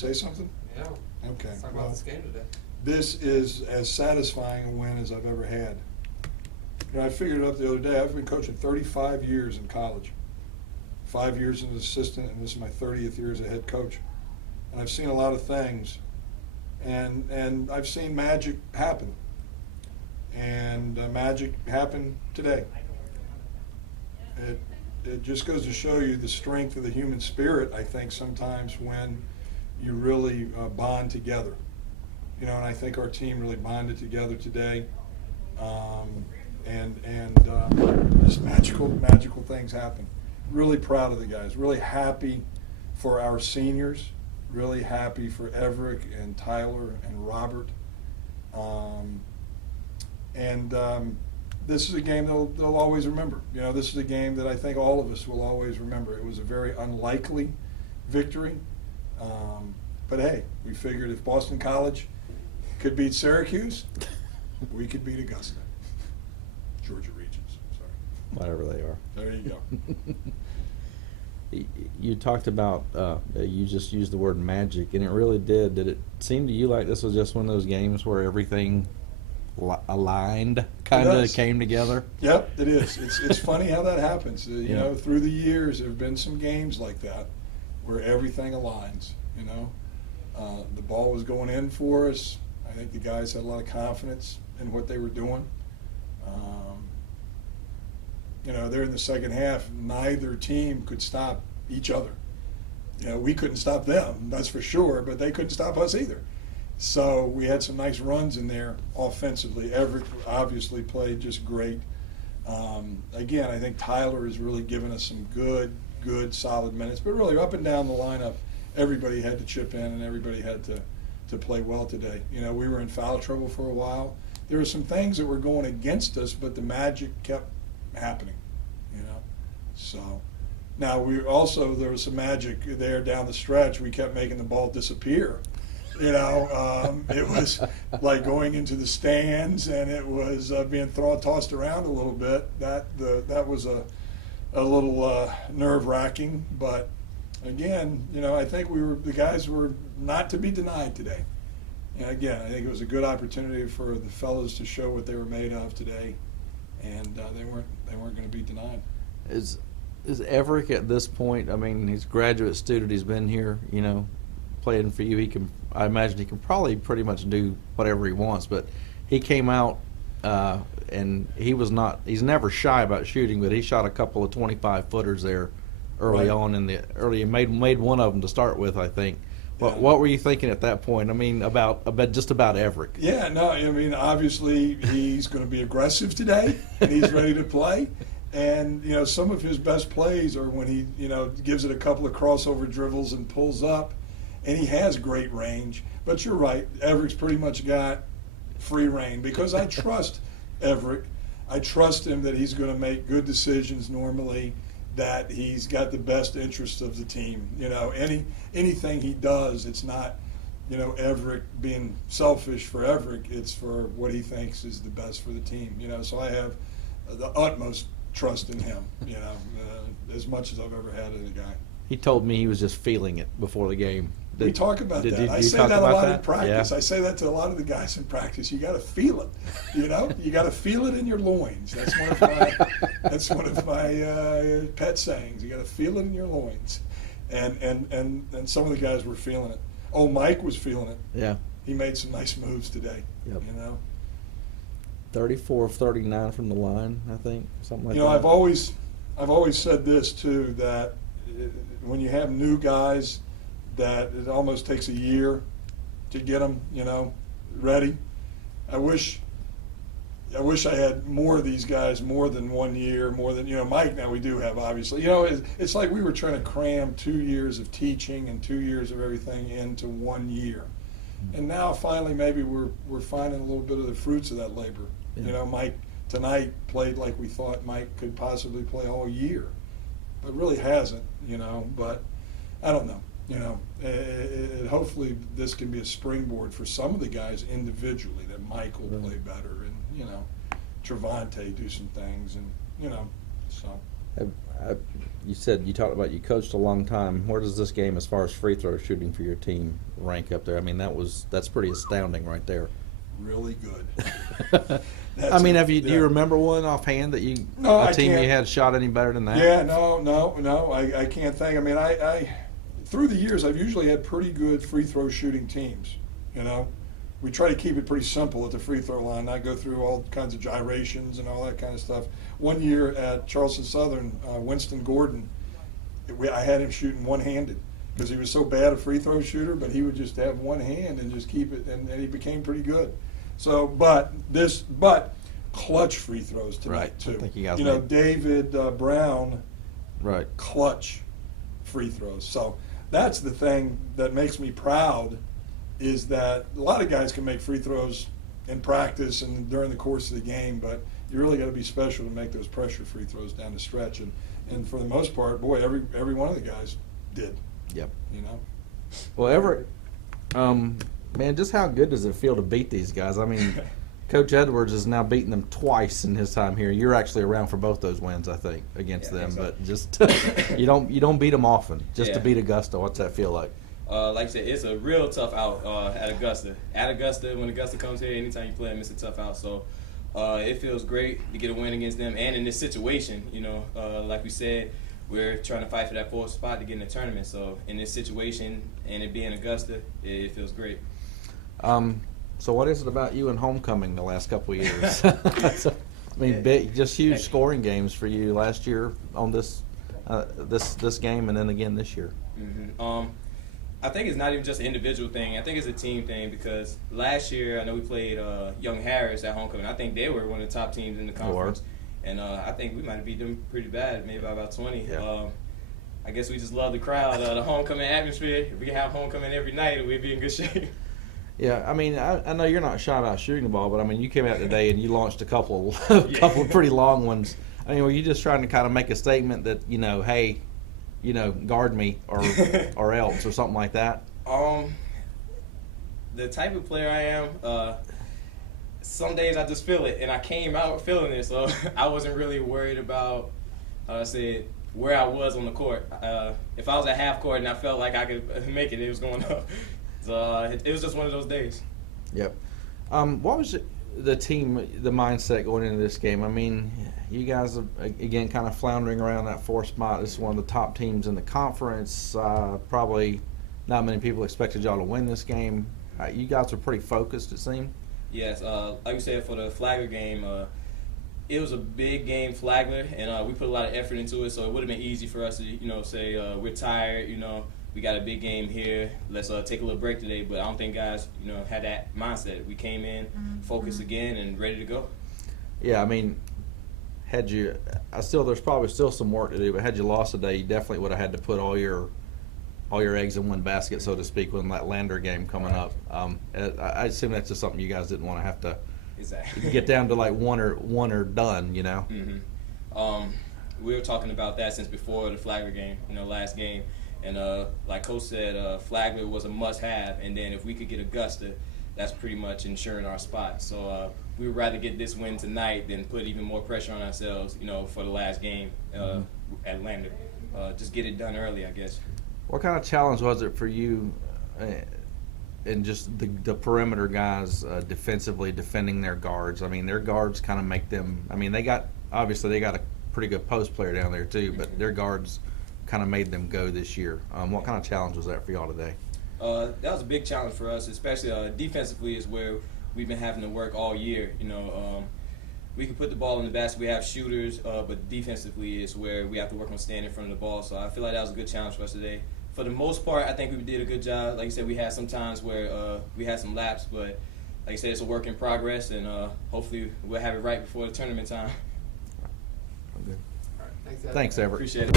say something? Yeah. Okay. Let's talk about this game today. This is as satisfying a win as I've ever had. I figured it up the other day. I've been coaching 35 years in college, 5 years as an assistant, and this is my 30th year as a head coach. And I've seen a lot of things, and I've seen magic happen. And magic happened today. It just goes to show you the strength of the human spirit, I think, sometimes when you really bond together. And I think our team really bonded together today. Just magical things happen. Really proud of the guys. Really happy for our seniors. Really happy for Evrik and Tyler and Robert. This is a game they'll always remember. This is a game that I think all of us will always remember. It was a very unlikely victory. But hey, we figured if Boston College could beat Syracuse, we could beat Augusta. Georgia Regents, sorry. Whatever they are. There you go. You talked about, you just used the word magic, and it really did. Did it seem to you like this was just one of those games where everything aligned, kind of came together? Yep, it is. It's funny how that happens. Through the years, there have been some games like that where everything aligns. The ball was going in for us. I think the guys had a lot of confidence in what they were doing. There in the second half, neither team could stop each other. We couldn't stop them, that's for sure, but they couldn't stop us either. So we had some nice runs in there offensively. Evrik obviously played just great. Again, I think Tyler has really given us some good, solid minutes. But really, up and down the lineup, everybody had to chip in and everybody had to play well today. We were in foul trouble for a while. There were some things that were going against us, but the magic kept happening. So now there was some magic there down the stretch. We kept making the ball disappear. It was like going into the stands, and it was being tossed around a little bit. That was a little nerve-wracking. But again, I think the guys were not to be denied today. And again, I think it was a good opportunity for the fellas to show what they were made of today, and they weren't going to be denied. Is Evrik at this point? I mean, he's a graduate student. He's been here, playing for you. I imagine he can probably pretty much do whatever he wants. But he came out and he's never shy about shooting, but he shot a couple of 25-footers there early on he made one of them to start with, I think. But what were you thinking at that point? I mean, about Evrik. Yeah, no, obviously he's going to be aggressive today, and he's ready to play. And, some of his best plays are when he, gives it a couple of crossover dribbles and pulls up, and he has great range. But you're right, Everik's pretty much got free reign because I trust Evrik. I trust him that he's going to make good decisions normally, that he's got the best interest of the team. Anything he does, it's not, Evrik being selfish for Evrik. It's for what he thinks is the best for the team. So I have the utmost trust in him, as much as I've ever had in a guy. He told me he was just feeling it before the game. We talk about that. I say that a lot in practice. Yeah. I say that to a lot of the guys in practice. You got to feel it. You got to feel it in your loins. That's one of my pet sayings. You got to feel it in your loins. And some of the guys were feeling it. Oh, Mike was feeling it. Yeah. He made some nice moves today. Yep. 34 of 39 from the line, I think, something like that. I've always said this too, that when you have new guys, that it almost takes a year to get them, ready. I wish I had more of these guys, more than 1 year, more than Mike. Now we do have, obviously. It's like we were trying to cram 2 years of teaching and 2 years of everything into 1 year. And now finally maybe we're finding a little bit of the fruits of that labor. Yeah. Mike tonight played like we thought Mike could possibly play all year, but really hasn't. But I don't know. Hopefully this can be a springboard for some of the guys individually, that Mike will play better, and Trevante do some things, and so. You said you talked about you coached a long time. Where does this game, as far as free throw shooting for your team, rank up there? I mean, that's pretty astounding right there. Really good. I mean, do you remember one offhand that a team you had shot any better than that? Yeah, no. I can't think. I mean, I through the years I've usually had pretty good free throw shooting teams. You know, we try to keep it pretty simple at the free throw line, not go through all kinds of gyrations and all that kind of stuff. One year at Charleston Southern, Winston Gordon, I had him shooting one-handed because he was so bad a free throw shooter, but he would just have one hand and just keep it, and he became pretty good. So, but clutch free throws tonight too. I think you know, David Brown, right? Clutch free throws. So that's the thing that makes me proud, is that a lot of guys can make free throws in practice and during the course of the game, but you really got to be special to make those pressure free throws down the stretch. And for the most part, boy, every one of the guys did. Yep. You know. Well, Evrik, man, just how good does it feel to beat these guys? I mean, Coach Edwards has now beaten them twice in his time here. You're actually around for both those wins, I think, against them. So. But just you don't beat them often. Just to beat Augusta, what's that feel like? Like I said, it's a real tough out at Augusta. At Augusta, when Augusta comes here, anytime you play them, it's a tough out. So it feels great to get a win against them. And in this situation, you know, like we said, we're trying to fight for that fourth spot to get in the tournament. So in this situation, and it being Augusta, it feels great. So what is it about you and homecoming the last couple of years? So, I mean, just huge scoring games for you last year on this game, and then again this year. Mm-hmm. I think it's not even just an individual thing. I think it's a team thing, because last year I know we played Young Harris at homecoming. I think they were one of the top teams in the conference. And I think we might have beat them pretty bad, maybe by about 20. Yeah. I guess we just love the crowd, the homecoming atmosphere. If we could have homecoming every night, we'd be in good shape. Yeah, I mean, I know you're not shy about shooting the ball, but I mean, you came out today and you launched a couple of pretty long ones. I mean, were you just trying to kind of make a statement that, you know, hey, you know, guard me or else, or something like that? The type of player I am, some days I just feel it, and I came out feeling it, so I wasn't really worried about, where I was on the court. If I was at half court and I felt like I could make it, it was going up. So it was just one of those days. Yep. What was the mindset going into this game? I mean, you guys are, again, kind of floundering around that fourth spot. This is one of the top teams in the conference. Probably not many people expected y'all to win this game. You guys were pretty focused, it seemed. Yes. Like you said, for the Flagler game, it was a big game, Flagler, and we put a lot of effort into it, so it would have been easy for us to, you know, say we're tired, you know, we got a big game here, let's take a little break today. But I don't think guys, you know, had that mindset. We came in, focused again, and ready to go. Yeah, I mean, there's probably still some work to do, but had you lost today, you definitely would have had to put all your eggs in one basket, so to speak, with that Lander game coming up. I assume that's just something you guys didn't want to have to get down to like one or done, you know. Mm-hmm. We were talking about that since before the Flagler game, you know, last game. And like Coach said, Flagler was a must-have, and then if we could get Augusta, that's pretty much ensuring our spot. So we would rather get this win tonight than put even more pressure on ourselves, you know, for the last game at Lander. Just get it done early, I guess. What kind of challenge was it for you and just the perimeter guys defensively defending their guards? I mean, their guards kind of make them – I mean, they got a pretty good post player down there too, but their guards – kind of made them go this year. What kind of challenge was that for y'all today? That was a big challenge for us, especially defensively is where we've been having to work all year. You know, we can put the ball in the basket, we have shooters, but defensively is where we have to work on staying in front of the ball. So I feel like that was a good challenge for us today. For the most part, I think we did a good job. Like you said, we had some times where we had some laps, but like you said, it's a work in progress, and hopefully we'll have it right before the tournament time. Thanks, Evrik. Appreciate it.